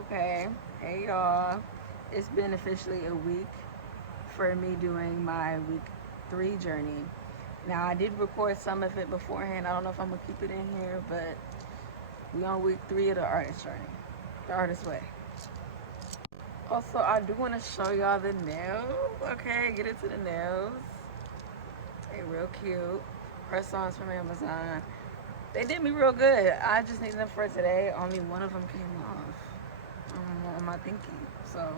Okay, hey y'all. It's been officially a week for me doing my week 3 journey. Now, I did record some of it beforehand. I don't know if I'm gonna keep it in here, but we on week 3 of the artist journey, the artist way. Also, I do want to show y'all the nails. Okay, get into the nails. They real cute. Press-ons from Amazon. They did me real good. I just need them for today. Only one of them came off on my pinky. So,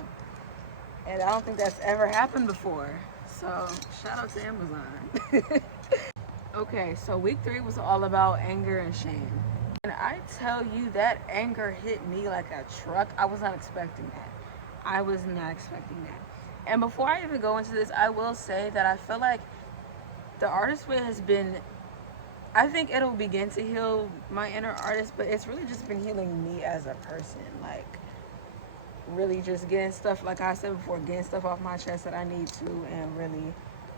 and I don't think that's ever happened before. So, shout out to Amazon. Okay, so week 3 was all about anger and shame. And I tell you, that anger hit me like a truck. I was not expecting that. I was not expecting that. And before I even go into this, I will say that I feel like the artist way has been, I think it'll begin to heal my inner artist, but it's really just been healing me as a person. Like, really just getting stuff, like I said before, getting stuff off my chest that I need to, and really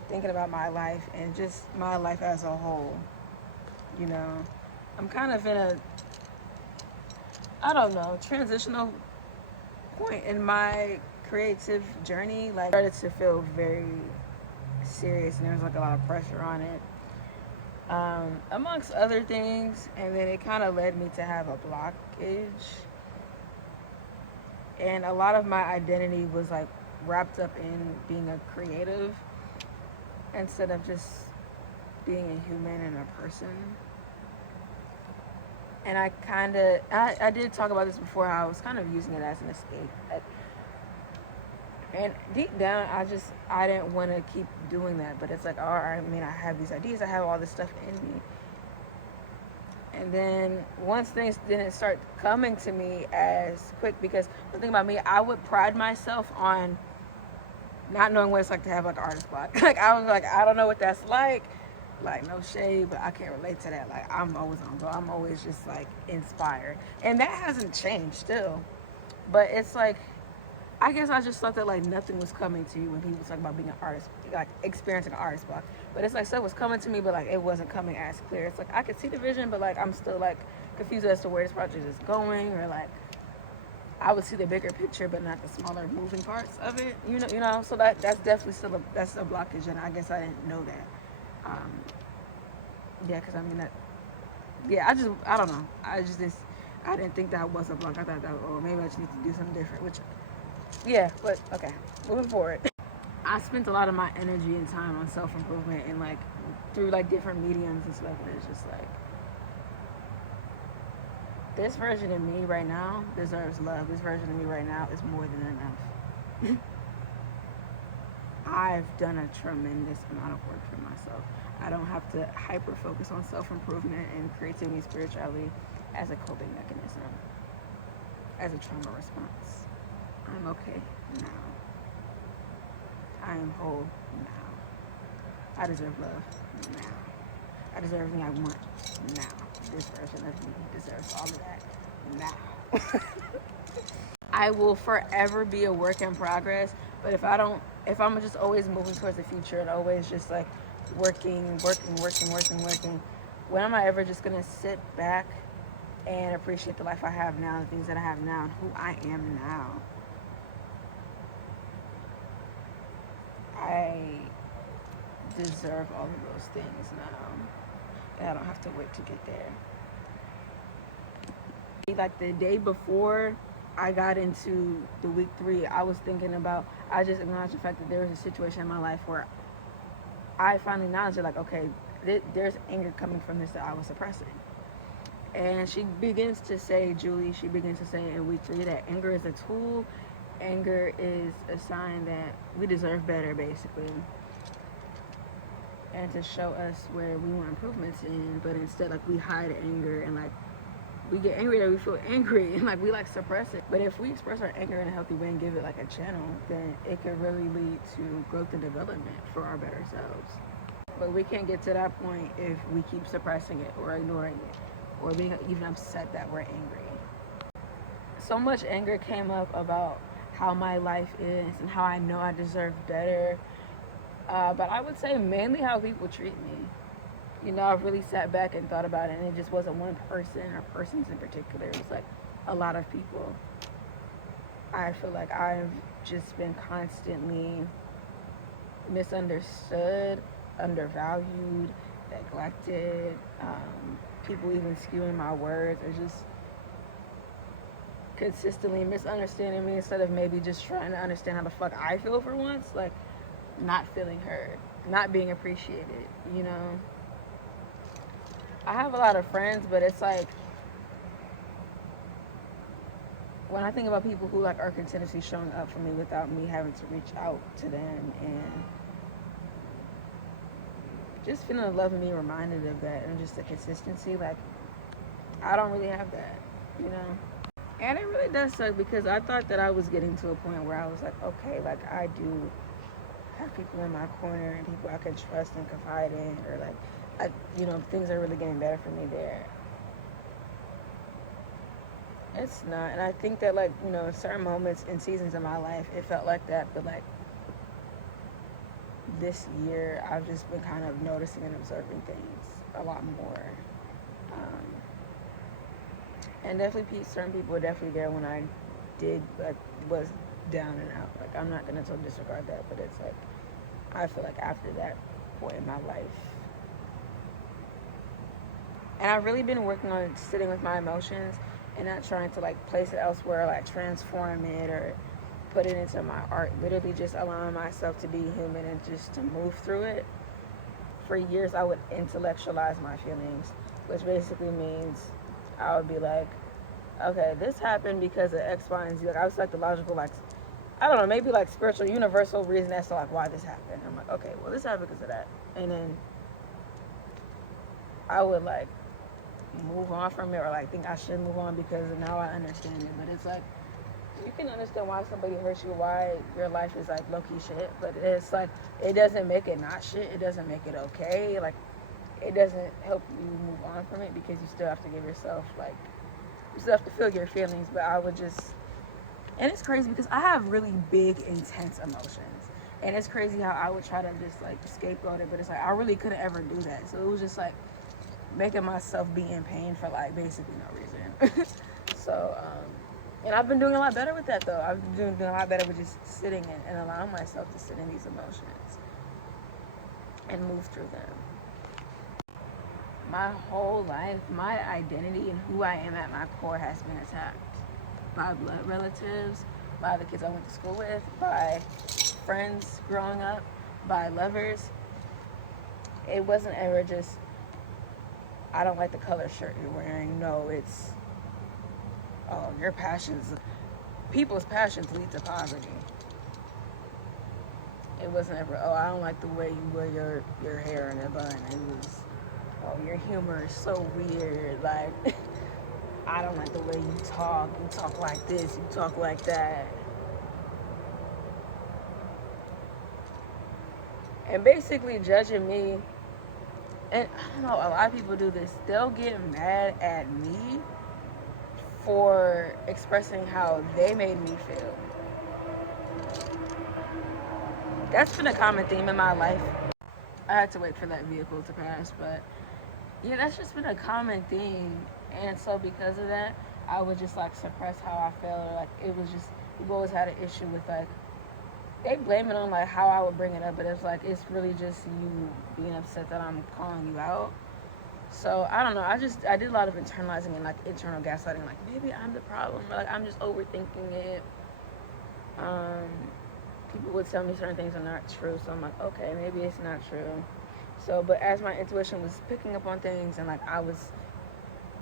thinking about my life and just my life as a whole. You know, I'm kind of in a, I don't know, transitional point in my creative journey. Like, I started to feel very serious, and there was like a lot of pressure on it, amongst other things. And then it kind of led me to have a blockage, and a lot of my identity was like wrapped up in being a creative instead of just being a human and a person. And I did talk about this before, how I was kind of using it as an escape. And deep down, I didn't want to keep doing that. But it's like, I have these ideas, I have all this stuff in me. And then once things didn't start coming to me as quick, because the thing about me, I would pride myself on not knowing what it's like to have like an artist block. Like, I was like, I don't know what that's like. Like, no shade, but I can't relate to that. Like, I'm always on go. I'm always just like inspired, and that hasn't changed still. But it's like, I guess I just thought that like nothing was coming to you when people talk about being an artist, like experiencing an artist block. But it's like stuff was coming to me, but like it wasn't coming as clear. It's like I could see the vision, but like I'm still like confused as to where this project is going, or like I would see the bigger picture, but not the smaller moving parts of it. So that's definitely still that's a blockage, and I guess I didn't know that. Um, yeah, because I don't know. I didn't think that was a block. I thought that, maybe I just need to do something different, which, yeah, but okay, moving forward. I spent a lot of my energy and time on self-improvement, and like through like different mediums and stuff, and it's just like, this version of me right now deserves love. This version of me right now is more than enough. I've done a tremendous amount of work for myself. I don't have to hyper focus on self-improvement and creativity and spirituality as a coping mechanism, as a trauma response. I'm okay now. I am whole now. I deserve love now. I deserve everything I want now. This version of me deserves all of that now. I will forever be a work in progress, but if I'm just always moving towards the future and always just like working, when am I ever just gonna sit back and appreciate the life I have now, the things that I have now, and who I am now? I deserve all of those things now, and I don't have to wait to get there. Like the day before I got into the week 3, I just acknowledged the fact that there was a situation in my life where I finally acknowledged it, like, okay, there's anger coming from this that I was suppressing. And she begins to say in week 3 that anger is a tool. Anger is a sign that we deserve better, basically. And to show us where we want improvements in, but instead, like, we hide anger, and like, we get angry that we feel angry, and like we like suppress it. But if we express our anger in a healthy way and give it like a channel, then it could really lead to growth and development for our better selves. But we can't get to that point if we keep suppressing it or ignoring it, or being even upset that we're angry. So much anger came up about how my life is and how I know I deserve better. But I would say mainly how people treat me. I've really sat back and thought about it, and it just wasn't one person or persons in particular. It was like a lot of people. I feel like I've just been constantly misunderstood, undervalued, neglected. People even skewing my words or just consistently misunderstanding me instead of maybe just trying to understand how the fuck I feel for once. Like, not feeling heard, not being appreciated, you know? I have a lot of friends, but it's like, when I think about people who like are continuously showing up for me without me having to reach out to them and just feeling the love and being reminded of that and just the consistency, like, I don't really have that, you know? And it really does suck because I thought that I was getting to a point where I was like, okay, like I do have people in my corner and people I can trust and confide in, or like, things are really getting better for me there. It's not, and I think that like, in certain moments and seasons of my life, it felt like that, but like this year, I've just been kind of noticing and observing things a lot more. And definitely certain people were definitely there when I was down and out. Like, I'm not going to totally disregard that, but it's like, I feel like after that point in my life. And I've really been working on sitting with my emotions and not trying to like place it elsewhere, like transform it or put it into my art. Literally just allowing myself to be human and just to move through it. For years, I would intellectualize my feelings, which basically means I would be like, okay, this happened because of X, Y, and Z. Like, I was like the logical, like, I don't know, maybe like spiritual, universal reason as to like why this happened. I'm like, okay, well, this happened because of that. And then I would like move on from it, or like think I should move on because now I understand it. But it's like, you can understand why somebody hurts you, why your life is like low-key shit, but it's like, it doesn't make it not shit. It doesn't make it okay. Like, it doesn't help you move on from it because you still have to give yourself, like, you still have to feel your feelings. But I would just, and it's crazy because I have really big, intense emotions. And it's crazy how I would try to just, like, scapegoat it, but it's like, I really couldn't ever do that. So it was just, like, making myself be in pain for, like, basically no reason. So, and I've been doing a lot better with that, though. I've been doing a lot better with just sitting and allowing myself to sit in these emotions and move through them. My whole life, my identity and who I am at my core has been attacked by blood relatives, by the kids I went to school with, by friends growing up, by lovers. It wasn't ever just, I don't like the color shirt you're wearing. No, it's, oh, your passions, people's passions lead to poverty. It wasn't ever, oh, I don't like the way you wear your hair in a bun. It was, oh, your humor is so weird. Like, I don't like the way you talk. You talk like this, you talk like that. And basically judging me. And I don't know, a lot of people do this. They'll get mad at me for expressing how they made me feel. That's been a common theme in my life. I had to wait for that vehicle to pass, but yeah, that's just been a common theme. And so because of that, I would just like suppress how I felt, or like it was just, we've always had an issue with like, they blame it on like how I would bring it up, but it's like, it's really just you being upset that I'm calling you out. So I don't know, I did a lot of internalizing and like internal gaslighting, like maybe I'm the problem, or like I'm just overthinking it. People would tell me certain things are not true, so I'm like, okay, maybe it's not true. So, but as my intuition was picking up on things and like I was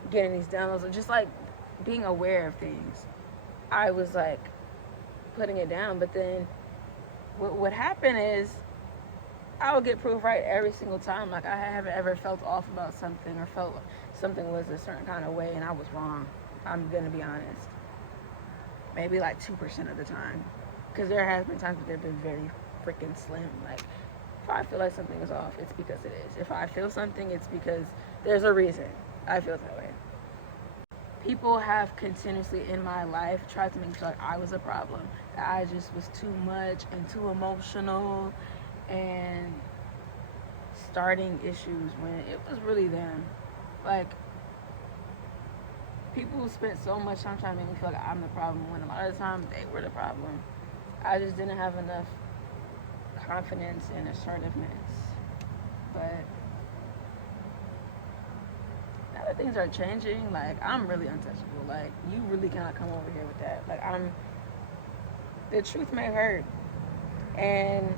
getting these downloads, or just like being aware of things, I was like putting it down. But then what would happen is I would get proved right every single time. Like, I haven't ever felt off about something or felt something was a certain kind of way and I was wrong. I'm gonna be honest. Maybe like 2% of the time. Because there has been times that they've been very freaking slim. Like, if I feel like something is off, it's because it is. If I feel something, it's because there's a reason I feel that way. People have continuously in my life tried to make me feel like I was a problem. That I just was too much and too emotional and starting issues when it was really them. Like, people spent so much time trying to make me feel like I'm the problem when a lot of the time they were the problem. I just didn't have enough confidence and assertiveness. But now that things are changing, like, I'm really untouchable. Like, you really cannot come over here with that. Like, the truth may hurt. And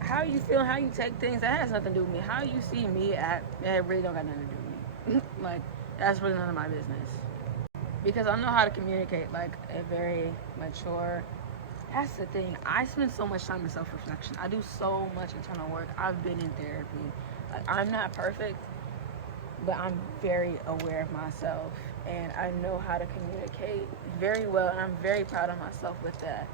how you feel, how you take things, that has nothing to do with me. How you see me act, that really don't got nothing to do with me. Like, that's really none of my business. Because I know how to communicate, like, a very mature. That's the thing. I spend so much time in self-reflection. I do so much internal work. I've been in therapy. Like, I'm not perfect, but I'm very aware of myself. And I know how to communicate very well. And I'm very proud of myself with that.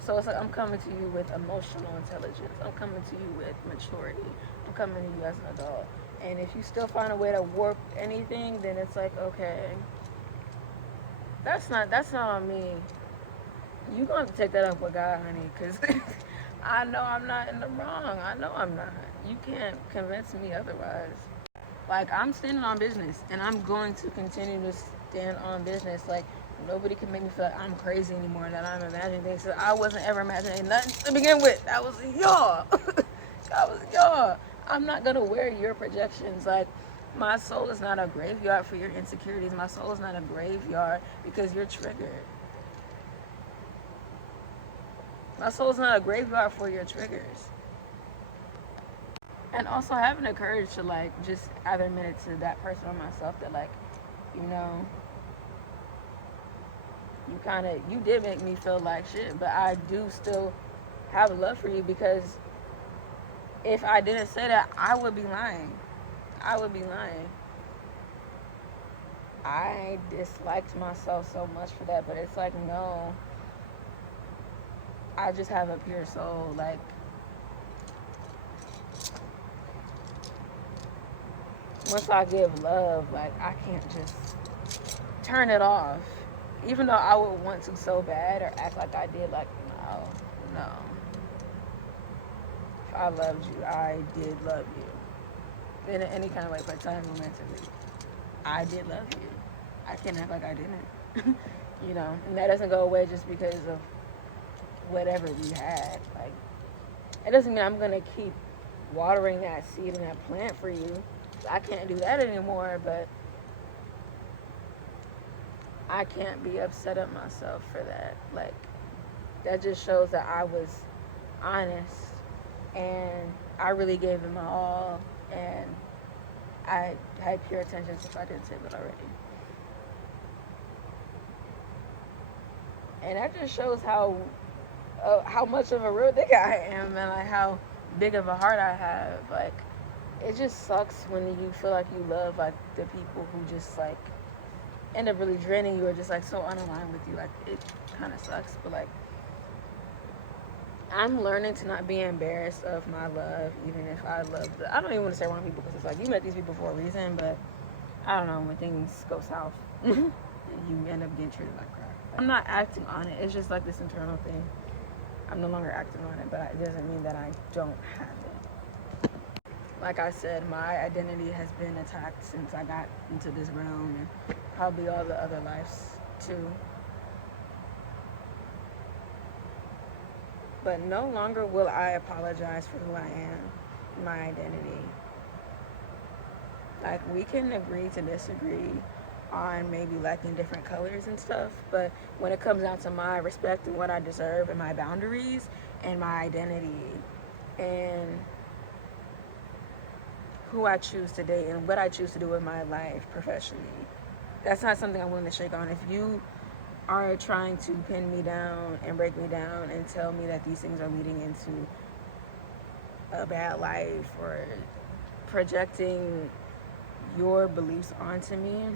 So it's like I'm coming to you with emotional intelligence. I'm coming to you with maturity. I'm coming to you as an adult. And if you still find a way to warp anything, then it's like, okay, that's not on me. You gonna have to take that up with God, honey, because I know I'm not in the wrong. I know I'm not. You can't convince me otherwise. Like, I'm standing on business, and I'm going to continue to stand on business. Like, nobody can make me feel like I'm crazy anymore, that I'm imagining things. So I wasn't ever imagining nothing to begin with. That was y'all. That was y'all. I'm not going to wear your projections. Like, my soul is not a graveyard for your insecurities. My soul is not a graveyard because you're triggered. My soul is not a graveyard for your triggers. And also having the courage to, like, just either admit it to that person or myself that, like, you know, you did make me feel like shit, but I do still have love for you, because if I didn't say that, I would be lying. I would be lying. I disliked myself so much for that, but it's like, no, I just have a pure soul. Like, once I give love, like, I can't just turn it off. Even though I would want to so bad or act like I did, like, no. If I loved you, I did love you. In any kind of way, platonically, romantically. I did love you. I can't act like I didn't. You know, and that doesn't go away just because of whatever we had. Like, it doesn't mean I'm gonna keep watering that seed and that plant for you. I can't do that anymore, but I can't be upset at myself for that. Like, that just shows that I was honest and I really gave it my all, and I had pure intentions if I didn't say that already. And that just shows how much of a real nigga I am, and like how big of a heart I have. Like, it just sucks when you feel like you love, like, the people who just, like, end up really draining you or just, like, so unaligned with you. Like, it kind of sucks, but, like, I'm learning to not be embarrassed of my love, even if I love I don't even want to say wrong people, because it's like, you met these people for a reason, but I don't know, when things go south and you end up getting treated like crap. I'm not acting on it. It's just like this internal thing. I'm no longer acting on it, but it doesn't mean that I don't have it. Like I said, my identity has been attacked since I got into this realm, and probably all the other lives too. But no longer will I apologize for who I am, my identity. Like, we can agree to disagree on maybe liking different colors and stuff, but when it comes down to my respect and what I deserve and my boundaries and my identity and who I choose to date and what I choose to do with my life professionally, that's not something I'm willing to shake on. If you are trying to pin me down and break me down and tell me that these things are leading into a bad life or projecting your beliefs onto me,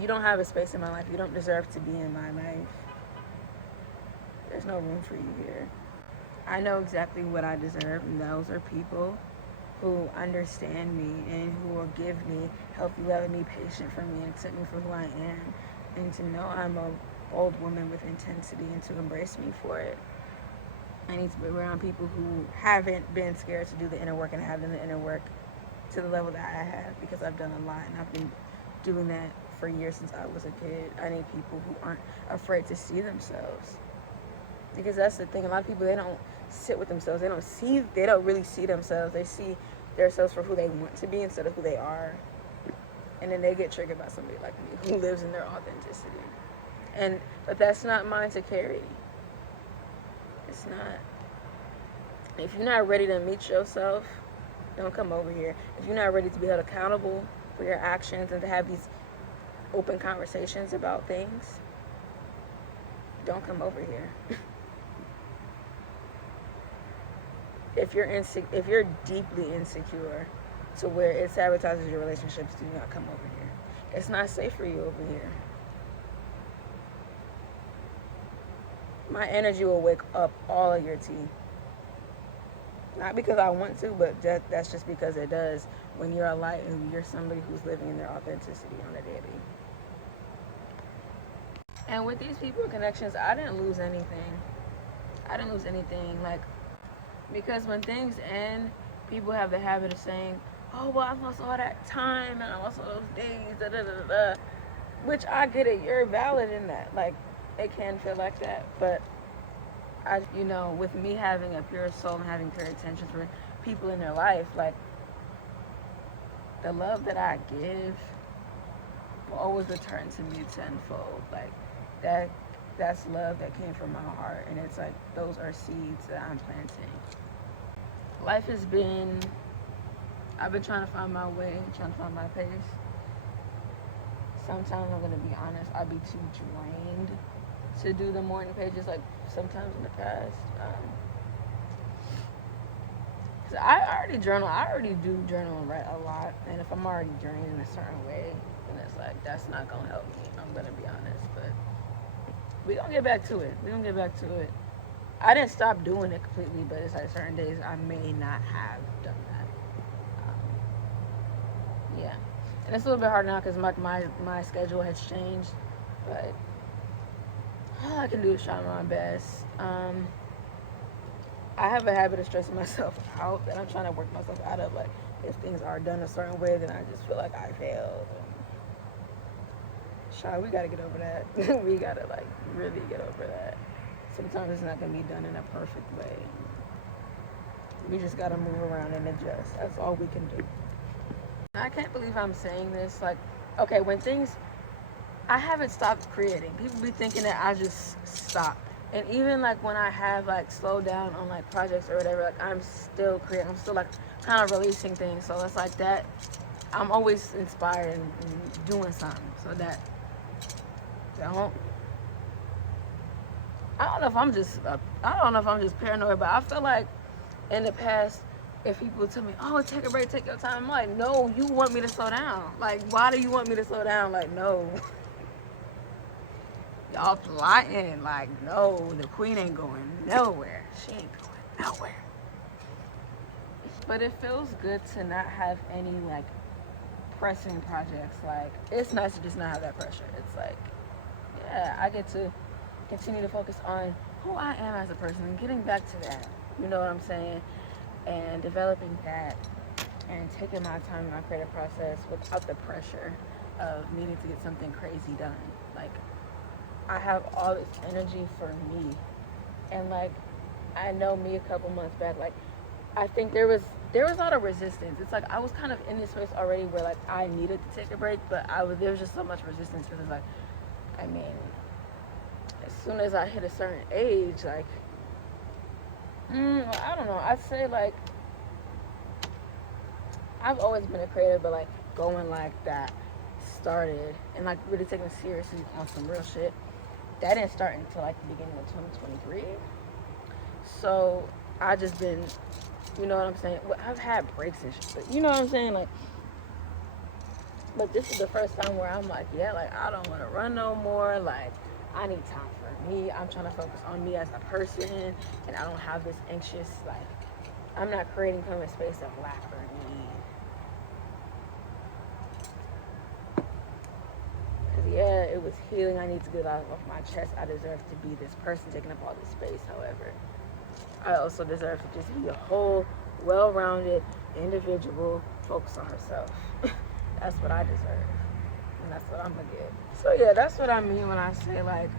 you don't have a space in my life. You don't deserve to be in my life. There's no room for you here. I know exactly what I deserve, and those are people who understand me and who will give me, help love me, patient for me, and accept me for who I am, and to know I'm a bold woman with intensity and to embrace me for it. I need to be around people who haven't been scared to do the inner work and have done the inner work to the level that I have, because I've done a lot and I've been doing that for years since I was a kid. I need people who aren't afraid to see themselves. Because that's the thing. A lot of people, they don't sit with themselves. They don't really see themselves. They see themselves for who they want to be instead of who they are. And then they get triggered by somebody like me who lives in their authenticity. But that's not mine to carry. It's not. If you're not ready to meet yourself, don't come over here. If you're not ready to be held accountable for your actions and to have these open conversations about things, don't come over here. If you're deeply insecure to where it sabotages your relationships, do not come over here. It's not safe for you over here. My energy will wake up all of your tea. Not because I want to, but that's just because it does when you're a light and you're somebody who's living in their authenticity on a daily. And with these people connections, I didn't lose anything. Like, because when things end, people have the habit of saying, oh, well, I lost all that time and I lost all those days, da da da da. Which I get it, you're valid in that. Like, it can feel like that, but with me having a pure soul and having pure intentions for people in their life, like, the love that I give will always return to me tenfold. Like, that's love that came from my heart, and it's like, those are seeds that I'm planting. Life has been, I've been trying to find my way, trying to find my pace. Sometimes, I'm going to be honest, I'll be too drained to do the morning pages, like sometimes in the past. So I already journal. I already do journal and write a lot. And if I'm already journaling in a certain way, then it's like, that's not going to help me. I'm going to be honest. But we're going to get back to it. I didn't stop doing it completely, but it's like certain days I may not have done that. Yeah. And it's a little bit hard now because my schedule has changed. But all I can do is try my best. I have a habit of stressing myself out, and I'm trying to work myself out of, like, if things are done a certain way, then I just feel like I failed. We gotta get over that. We gotta, like, really get over that. Sometimes it's not gonna be done in a perfect way. We just gotta move around and adjust. That's all we can do. I can't believe I'm saying this. Like, okay, I haven't stopped creating. People be thinking that I just stopped. And even like when I have like slowed down on like projects or whatever, like I'm still creating. I'm still like kind of releasing things. So it's like that. I'm always inspired and doing something. So that I don't know if I'm just paranoid, but I feel like in the past, if people tell me, oh, take a break, take your time, I'm like, no, you want me to slow down. Like, why do you want me to slow down? Like, no. Y'all plotting. Like, no, the queen ain't going nowhere. She ain't going nowhere. But it feels good to not have any, like, pressing projects. Like, it's nice to just not have that pressure. It's like, yeah, I get to continue to focus on who I am as a person and getting back to that. You know what I'm saying? And developing that and taking my time in my creative process without the pressure of needing to get something crazy done. Like, I have all this energy for me. And like, I know me a couple months back, like, I think there was a lot of resistance. It's like I was kind of in this space already where like I needed to take a break, but there was just so much resistance because it's like, I mean, as soon as I hit a certain age, like, I don't know. I'd say like, I've always been a creative, but like going like that started and like really taking it seriously on some real shit. That didn't start until like the beginning of 2023. So I just been, you know what I'm saying? Well, I've had breaks and shit, but you know what I'm saying? Like, but this is the first time where I'm like, yeah, like I don't want to run no more. Like, I need time for me. I'm trying to focus on me as a person, and I don't have this anxious, like, I'm not creating from a space of lack or need. Because, yeah, it was healing. I need to get it off my chest. I deserve to be this person taking up all this space. However, I also deserve to just be a whole, well-rounded individual, focus on herself. That's what I deserve. and that's what I'm gonna get. So yeah, that's what I mean when I say like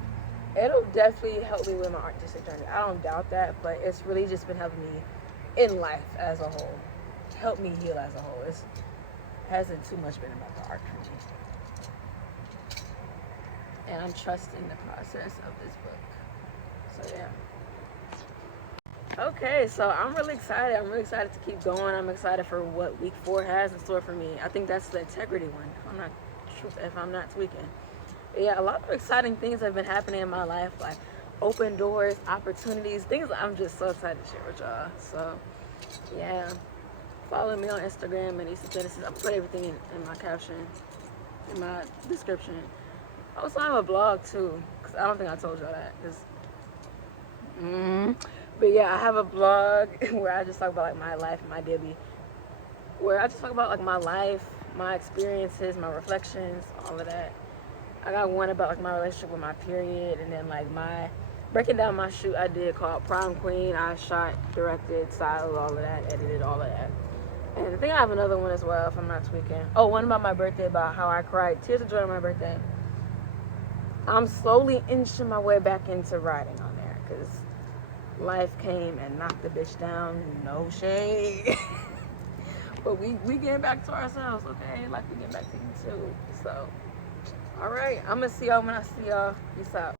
it'll definitely help me with my artistic journey. I don't doubt that, but it's really just been helping me in life as a whole. Help me heal as a whole. It hasn't too much been about the art for me. And I'm trusting the process of this book. So yeah. Okay, so I'm really excited. I'm really excited to keep going. I'm excited for what week 4 has in store for me. I think that's the integrity one. If I'm not tweaking. But yeah, a lot of exciting things have been happening in my life, like open doors, opportunities, things I'm just so excited to share with y'all. So yeah, follow me on Instagram, Anisa acquaintances. I'll put everything in my caption, in my description. I also have a blog too, because I don't think I told y'all that. But yeah, I have a blog where I just talk about like my life and my daily, where I just talk about like my life, my experiences, my reflections, all of that. I got one about like my relationship with my period, and then like my breaking down my shoot I did called Prom Queen. I shot, directed, styled, all of that, edited all of that. And I think I have another one as well if I'm not tweaking. Oh, one about my birthday, about how I cried tears of joy on my birthday. I'm slowly inching my way back into writing on there because life came and knocked the bitch down. No shade. But we getting back to ourselves, okay? Like we getting back to you too. So, all right. I'm going to see y'all when I see y'all. Peace out.